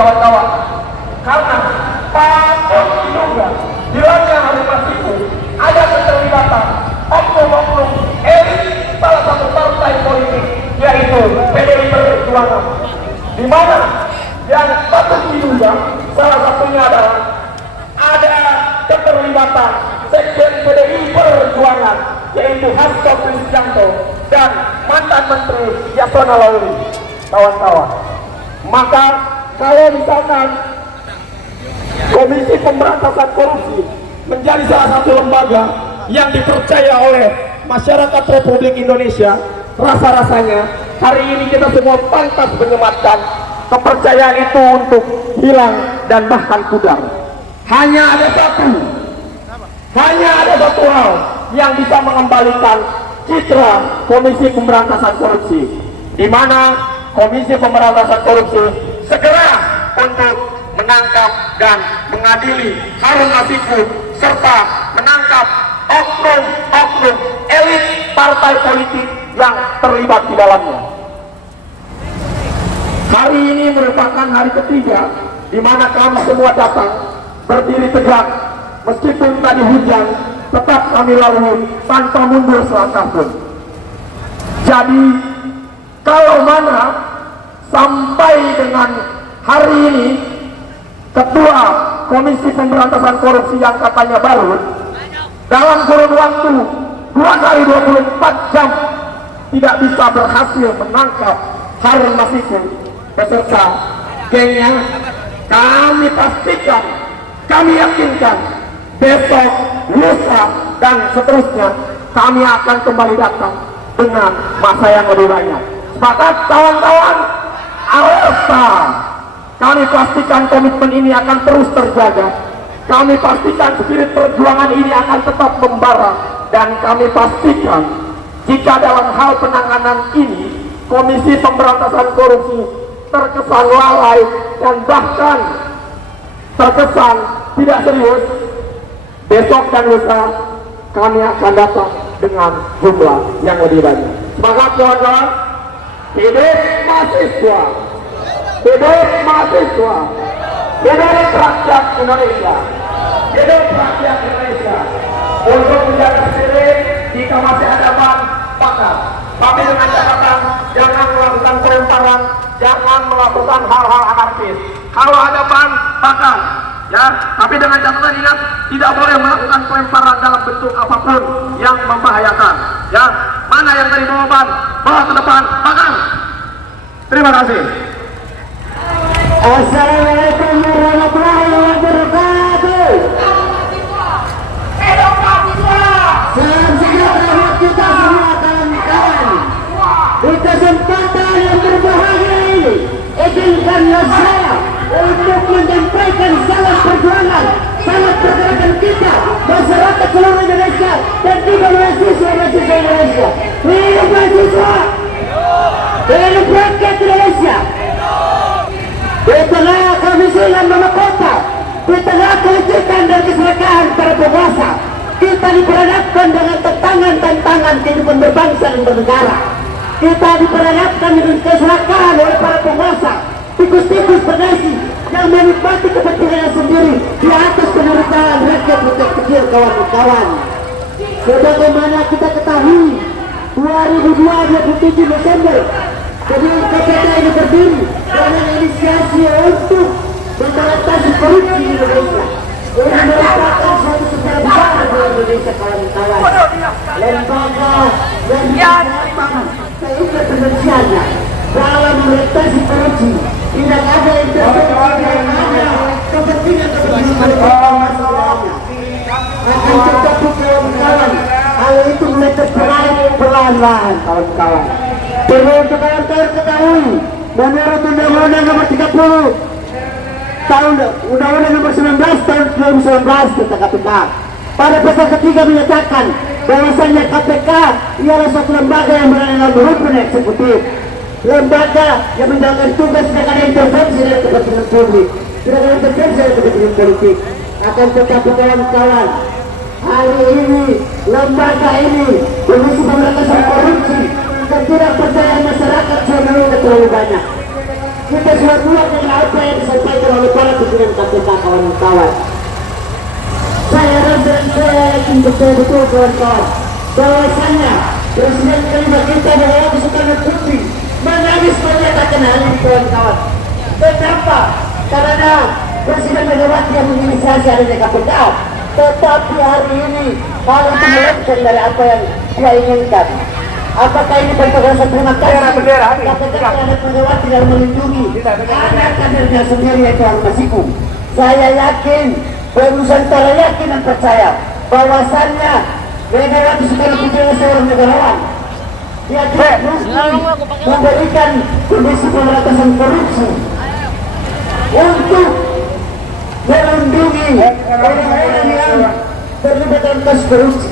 kawan-kawan, karena patut diduga hilangnya Harun Masiku ada keterlibatan oknum-oknum elit salah satu partai politik, yaitu PDI Perjuangan, di mana yang patut diduga salah satunya adalah ada keterlibatan sekjen PDI Perjuangan, yaitu Hasto Kristianto dan mantan Menteri Yasona Lawli. Kawan-kawan, maka kalau misalkan Komisi Pemberantasan Korupsi menjadi salah satu lembaga yang dipercaya oleh masyarakat Republik Indonesia, rasa-rasanya hari ini kita semua pantas menyematkan kepercayaan itu untuk hilang dan bahkan pudar. Hanya ada satu hal yang bisa mengembalikan citra Komisi Pemberantasan Korupsi, di mana Komisi Pemberantasan Korupsi segera untuk menangkap dan mengadili Harun Masiku serta menangkap oknum-oknum elit partai politik yang terlibat di dalamnya. Hari ini merupakan hari ketiga di mana kami semua datang berdiri tegak, meskipun tadi hujan, tetap kami lalui tanpa mundur selangkah pun. Jadi kalau mana sampai dengan hari ini Ketua Komisi Pemberantasan Korupsi yang katanya baru dalam kurun waktu 2 kali 24 jam tidak bisa berhasil menangkap Harun Masiku beserta gengnya, kami pastikan, kami yakinkan besok, lusa, dan seterusnya kami akan kembali datang dengan masa yang lebih banyak. Sepakat kawan-kawan? Alsa, kami pastikan komitmen ini akan terus terjaga. Kami pastikan spirit perjuangan ini akan tetap membara, dan kami pastikan jika dalam hal penanganan ini Komisi Pemberantasan Korupsi terkesan lalai dan bahkan terkesan tidak serius, besok dan lusa kami akan datang dengan jumlah yang lebih banyak. Semangat kawan-kawan! Hidup mahasiswa! Hidup mahasiswa! Hidup rakyat Indonesia! Hidup rakyat Indonesia! Untuk menjaga spirit jika masih ada bakat, tapi dengan catatan jangan melakukan pelemparan, jangan melakukan hal-hal anarkis. Kalau ada bakat, ya, tapi dengan catatan ingat tidak boleh melakukan pelemparan dalam bentuk apapun yang membahayakan. Ya, mana yang tadi bawa ban, bawa ke depan, bakar. Terima kasih. Assalamualaikum warahmatullahi wabarakatuh. Salam sejahtera buat kita semua kawan-kawan. Di kesempatan yang berbahagia ini, izinkanlah saya untuk menyampaikan salam perjuangan, salam pergerakan kita, masyarakat seluruh Indonesia dan juga mahasiswa-mahasiswa Indonesia. Hidup mahasiswa, hidup rakyat Indonesia. Di tengah kemiskinan kota, di tengah kelicikan dan keserakahan para penguasa, kita diperhadapkan dengan tantangan-tantangan kehidupan berbangsa dan bernegara. Kita diperhadapkan dengan keserakahan oleh para penguasa, tikus-tikus bernasi yang menikmati kepentingannya sendiri di atas penderitaan rakyat kecil kawan-kawan. Sebagaimana kita ketahui, 2027 Desember Gedung KPK ini berdiri dengan inisiasi untuk memberantas korupsi di Indonesia. Ini merupakan suatu sejarah besar di Indonesia kawan-kawan. Lembaga yang sehingga penelitiannya dalam memberantas korupsi tidak ada intervensi, tidak ada kepentingan masalahnya. Akan tetapi kawan-kawan, hal itu mulai tercerai pelan-pelan kawan-kawan. Perlu untuk kawan-kawan ketahui, menurut Undang-Undang Nomor 30 tahun Undang-Undang Nomor 19 tahun 2019 tentang KPK, pada pasal ketiga menyatakan bahwasanya KPK ialah suatu lembaga yang berada dalam rumpun eksekutif, lembaga yang menjalankan tugas tidak ada intervensi dari kepentingan publik, tidak ada intervensi dari kepentingan politik. Akan tetapi kawan-kawan, hari ini lembaga ini Komisi Pemberantasan Korupsi dan tidak percaya masyarakat selama ini terlalu banyak. Kita sudah buat dengan apa yang disampaikan kawan-kawan. Saya dan saya yakin betul-betul kawan-kawan bahwasanya Presiden kelima kita Megawati Soekarno Putri menangis menyatakan hal ini kawan-kawan. Kenapa? Karena Presiden Megawati yang menginisiasi adanya KPK, tetapi hari ini hal itu melenceng dari apa yang dia inginkan. Apakah ini bentuk rasa terima kasih KPK terhadap Megawati dalam melindungi anak kadernya sendiri yaitu Harun Masiku? Saya yakin, Nusantara yakin dan percaya bahwasannya Megawati Soekarno Putri adalah seorang negarawan. Dia terus memberikan kondisi pemberantasan korupsi untuk melindungi orang-orang yang terlibat dalam kasus korupsi.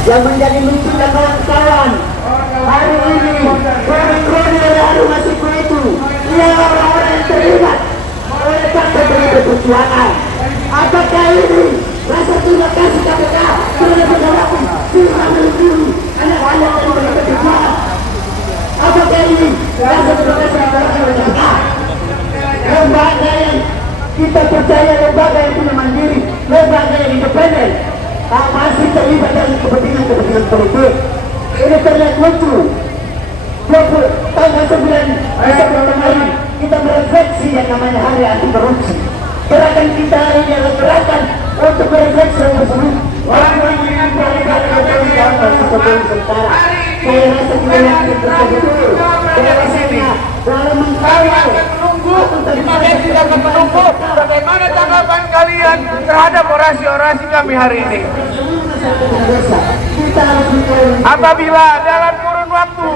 Yang menjadi lucu dan kawan-kawan, hari ini kroni dari Harun Masiku itu ia orang-orang yang terlibat oleh Partai Pdi Perjuangan. Apakah ini rasa terima kasih KPK terhadap Megawati sudah melindungi anak-anak dari Pdi Perjuangan? Apakah ini rasa terima kasih KPK? Lembaga yang kita percaya, lembaga yang punya mandiri, lembaga yang independen, masih terlibat dalam kepentingan politik. Ini terlihat lucu. Tanggal 9 Desember kemarin kita merefleksi yang namanya Hari Anti Korupsi. Gerakan kita hari ini adalah gerakan untuk merefleksi yang tersebut. Orang-orang yang sementara saya rasa kita yakin betul-betul bahwasanya dalam mengkawal tidak akan menunggu bagaimana tanggapan kalian terhadap orasi-orasi kami hari ini. Apabila dalam kurun waktu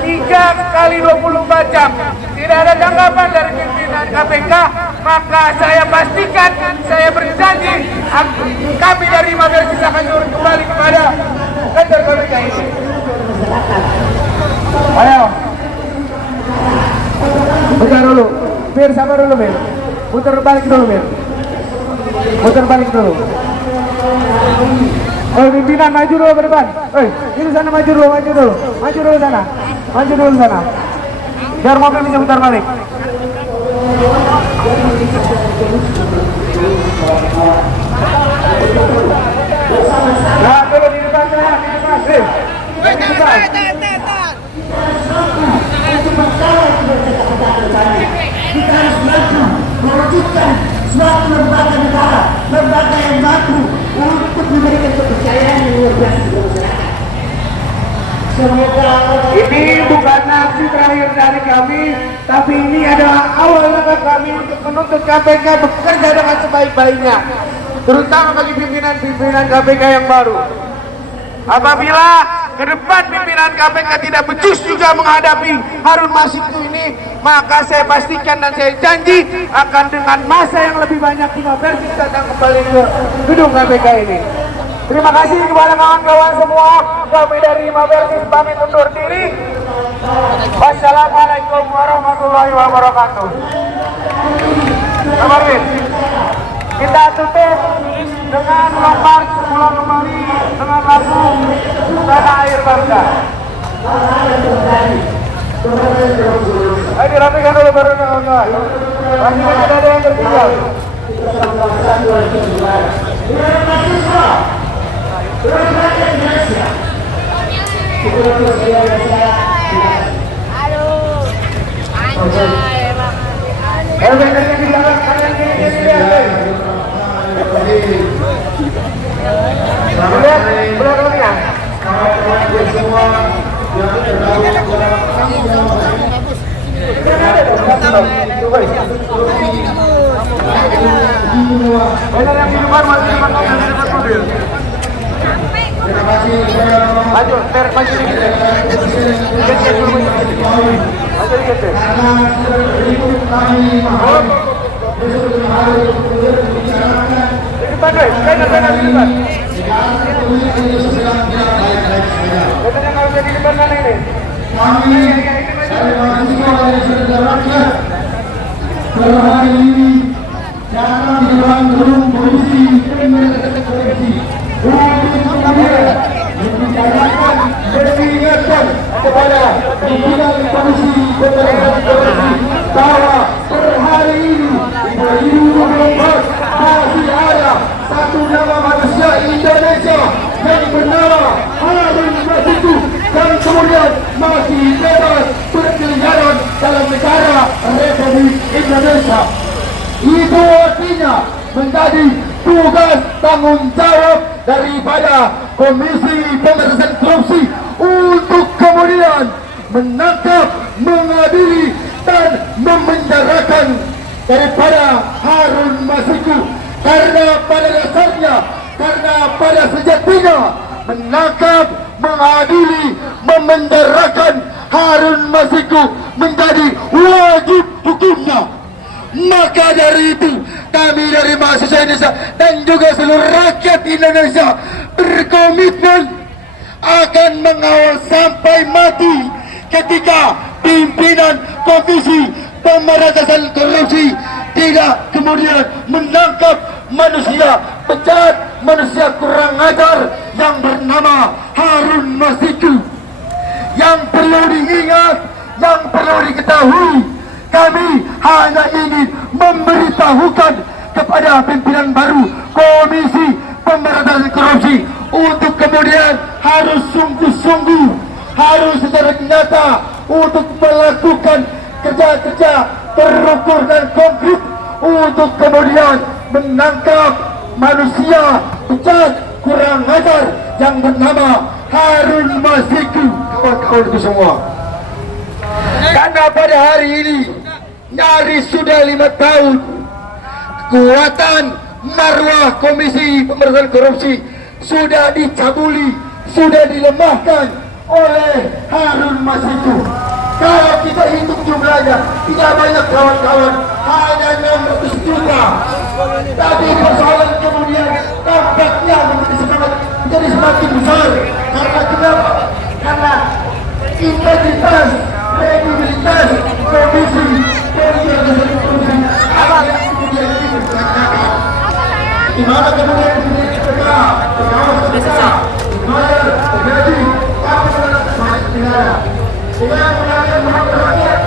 3 kali 24 jam tidak ada tanggapan dari pimpinan KPK, maka saya pastikan, saya berjanji kami dari Mabes akan turun kembali kepada kantor KPK ini. Ayo, bentar dulu, Bir, sabar dulu Bir, putar balik dulu Bir, putar balik dulu. Oh, pimpinan maju dulu ke depan. Ini sana maju dulu sana. Maju dulu sana. Biar mobil bisa putar balik. Nah, dulu di depan sana, di depan. Di depan. Kita harus maju mewujudkan suatu lembaga negara, lembaga yang maju untuk memberikan kepercayaan yang luar biasa kepada masyarakat. Semoga ini bukan aksi terakhir dari kami, tapi ini adalah awal langkah kami untuk menuntut KPK bekerja dengan sebaik-baiknya, terutama bagi pimpinan-pimpinan KPK yang baru. Apabila ke depan pimpinan KPK tidak becus juga menghadapi Harun Masiku ini, maka saya pastikan dan saya janji akan dengan masa yang lebih banyak Bima Persis datang kembali ke gedung KPK ini. Terima kasih kepada kawan-kawan semua. Kami dari Bima Persis pamit undur diri. Wassalamualaikum warahmatullahi wabarakatuh. Kemarin kita tutup dengan lompat pulang kembali dengan lagu Tanah Air Bangsa. Ayo dirapikan dulu baru kawan-kawan. Masih tidak ada yang tertinggal. Di belakang kanan kiri lihat belakangnya. Banyak yang di depan masih di depan mobil. Maju, maju dikit. Geser dulu maju dikit. Di depan deh, kanan di depan. Katanya kalau jadi di depan sana ini. Hari ini jangan dibilang gedung polisi dibicarakan diingatkan kepada pimpinan polisi bahwa per hari ini 2024 menjadi tugas tanggung jawab daripada Komisi Pemberantasan Korupsi untuk kemudian menangkap, mengadili dan memenjarakan daripada Harun Masiku, karena pada dasarnya, karena pada sejatinya menangkap, mengadili, memenjarakan Harun Masiku menjadi wajib hukumnya. Maka dari itu kami dari mahasiswa Indonesia dan juga seluruh rakyat Indonesia berkomitmen akan mengawal sampai mati ketika pimpinan Komisi Pemberantasan Korupsi tidak kemudian menangkap manusia pejahat, manusia kurang ajar yang bernama Harun Masiku. Yang perlu diingat, yang perlu diketahui, kami hanya ingin memberitahukan kepada pimpinan baru Komisi Pemberantasan Korupsi untuk kemudian harus sungguh-sungguh, harus secara nyata untuk melakukan kerja-kerja terukur dan konkret untuk kemudian menangkap manusia pejahat kurang ajar yang bernama Harun Masiku. Kawan-kawan itu semua, karena pada hari ini nyaris sudah 5 tahun kekuatan marwah Komisi Pemberantasan Korupsi sudah dicabuli, sudah dilemahkan oleh Harun Masiku. Kalau kita hitung jumlahnya, tidak banyak kawan-kawan, hanya 600 juta. Tapi persoalan kemudian dampaknya menjadi semakin besar. Karena kenapa? Karena integritas, kredibilitas Komisi Pemberantasan Korupsi yang kemudian dipertanyakan. Di mana kemudian pengawas besar, dibayar, digaji, tapi melalui negara. Dengan menangkan hak rakyat,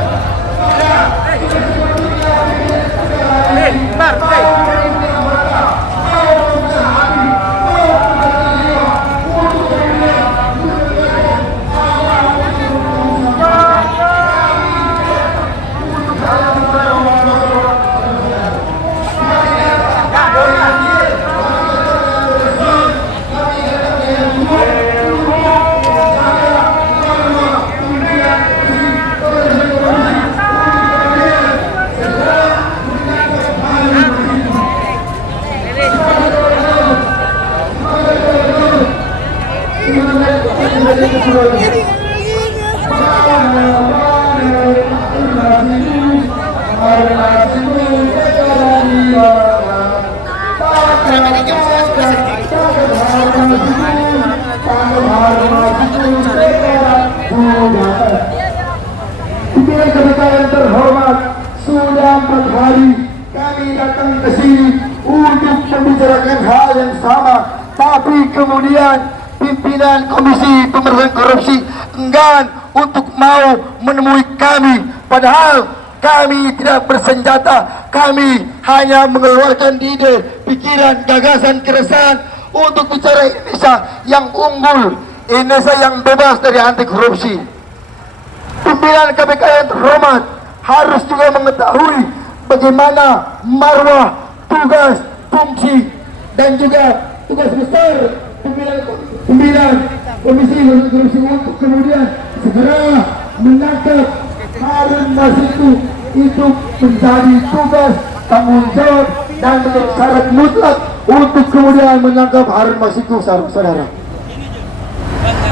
Pimpinan KPK yang terhormat, sudah 4 hari kami datang ke sini untuk membicarakan hal yang sama, tapi kemudian pimpinan Komisi Pemberantasan Korupsi enggan untuk mau menemui kami, padahal kami tidak bersenjata, kami hanya mengeluarkan ide, pikiran, gagasan, keresahan untuk bicara Indonesia yang unggul, Indonesia yang bebas dari anti korupsi. Pimpinan KPK yang terhormat harus juga mengetahui bagaimana marwah, tugas, fungsi dan juga tugas besar pimpinan Komisi Pemberantasan Korupsi untuk kemudian segera menangkap Harun Masiku. Itu menjadi tugas, tanggung jawab dan menjadi syarat mutlak untuk kemudian menangkap Harun Masiku, saudara.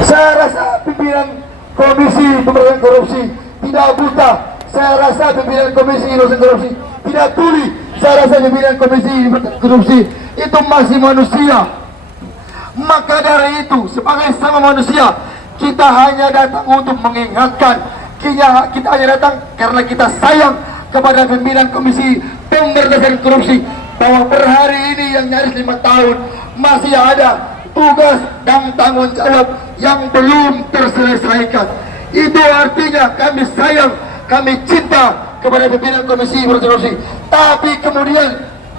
Saya rasa pimpinan Komisi Pemberantasan Korupsi tidak buta. Saya rasa pimpinan Komisi Pemberantasan Korupsi tidak tuli. Saya rasa pimpinan Komisi Pemberantasan Korupsi itu masih manusia. Maka dari itu, sebagai sama manusia, kita hanya datang untuk mengingatkan. Kita hanya datang karena kita sayang kepada pimpinan Komisi Pemberantasan Korupsi bahwa per hari ini yang nyaris 5 tahun masih ada tugas dan tanggung jawab yang belum terselesaikan. Itu artinya kami sayang, kami cinta kepada pimpinan Komisi Pemberantasan Korupsi. Tapi kemudian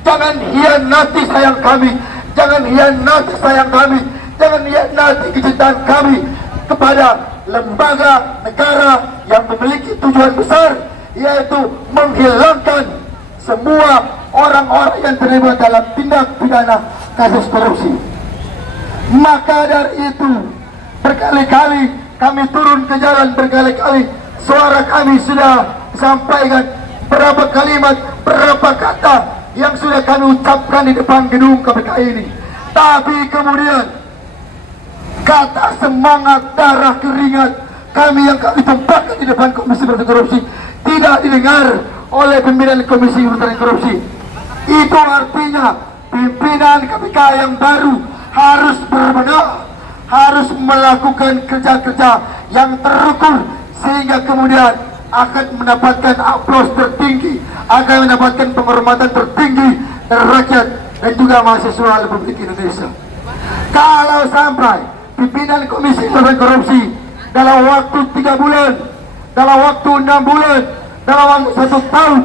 jangan hianati sayang kami, jangan hianati sayang kami, jangan hianati kecintaan kami kepada lembaga negara yang memiliki tujuan besar, yaitu menghilangkan semua orang-orang yang terlibat dalam tindak pidana kasus korupsi. Maka dari itu berkali-kali kami turun ke jalan, berkali-kali suara kami sudah sampaikan, berapa kalimat, berapa kata yang sudah kami ucapkan di depan gedung KPK ini. Tapi kemudian kata semangat, darah, keringat kami yang kami tumpahkan di depan Komisi Pemberantasan Korupsi tidak didengar oleh pimpinan Komisi Pemberantasan Korupsi. Itu artinya pimpinan KPK yang baru harus berbenah, harus melakukan kerja-kerja yang terukur sehingga kemudian akan mendapatkan aplaus tertinggi, akan mendapatkan penghormatan tertinggi dari rakyat dan juga mahasiswa Republik Indonesia. Kalau sampai pimpinan Komisi Pemberantasan Korupsi dalam waktu 3 bulan, dalam waktu 6 bulan, dalam waktu 1 tahun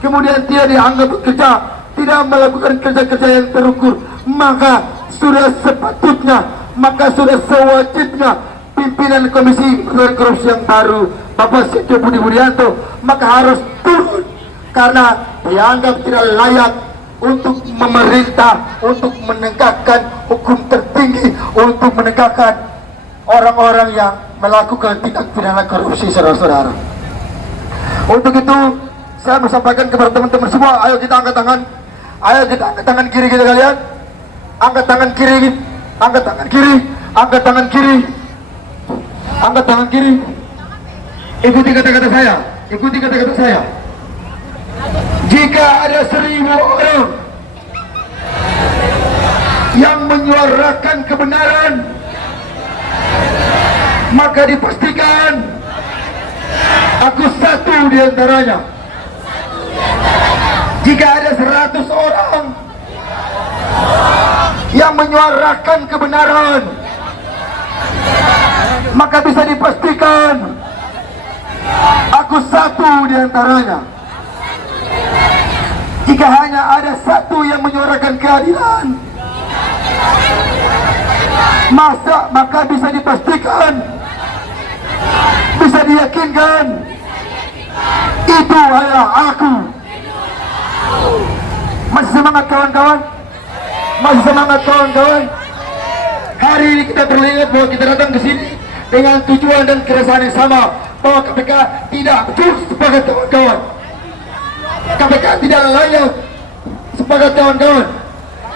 kemudian tidak dianggap bekerja, tidak melakukan kerja-kerja yang terukur, maka sudah sepatutnya, maka sudah sewajibnya pimpinan Komisi Pemberantasan Korupsi yang baru, Bapak Setio Budi Budianto, maka harus turun karena dianggap tidak layak untuk memerintah, untuk menegakkan hukum tertinggi, untuk menegakkan orang-orang yang melakukan tindak pidana korupsi, saudara-saudara. Untuk itu saya menyampaikan kepada teman-teman semua, ayo kita angkat tangan, ayo kita angkat tangan kiri kita kalian, angkat tangan kiri, angkat tangan kiri, angkat tangan kiri, angkat tangan kiri. Ikuti kata-kata saya, ikuti kata-kata saya. Jika ada 1000 orang yang menyuarakan kebenaran, maka dipastikan aku satu di antaranya. Jika ada 100 orang yang menyuarakan kebenaran, maka bisa dipastikan aku satu di antaranya. Jika hanya ada satu yang menyuarakan keadilan, maka bisa dipastikan, bisa diyakinkan, itu adalah aku. Masih semangat kawan-kawan? Masih semangat kawan-kawan? Hari ini kita terlihat bahwa kita datang ke sini dengan tujuan dan keresahan yang sama, bahwa KPK tidak becus, sepakat kawan-kawan. KPK tidak layak, sepakat kawan-kawan.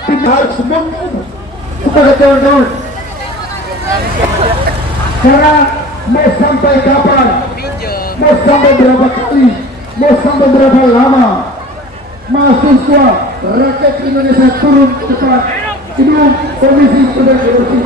Kita harus semua sepakat kawan-kawan. Karena mau sampai kapan, mau sampai berapa kali, mau sampai berapa lama mahasiswa rakyat Indonesia turun ke depan gedung Komisi Pemberantasan Korupsi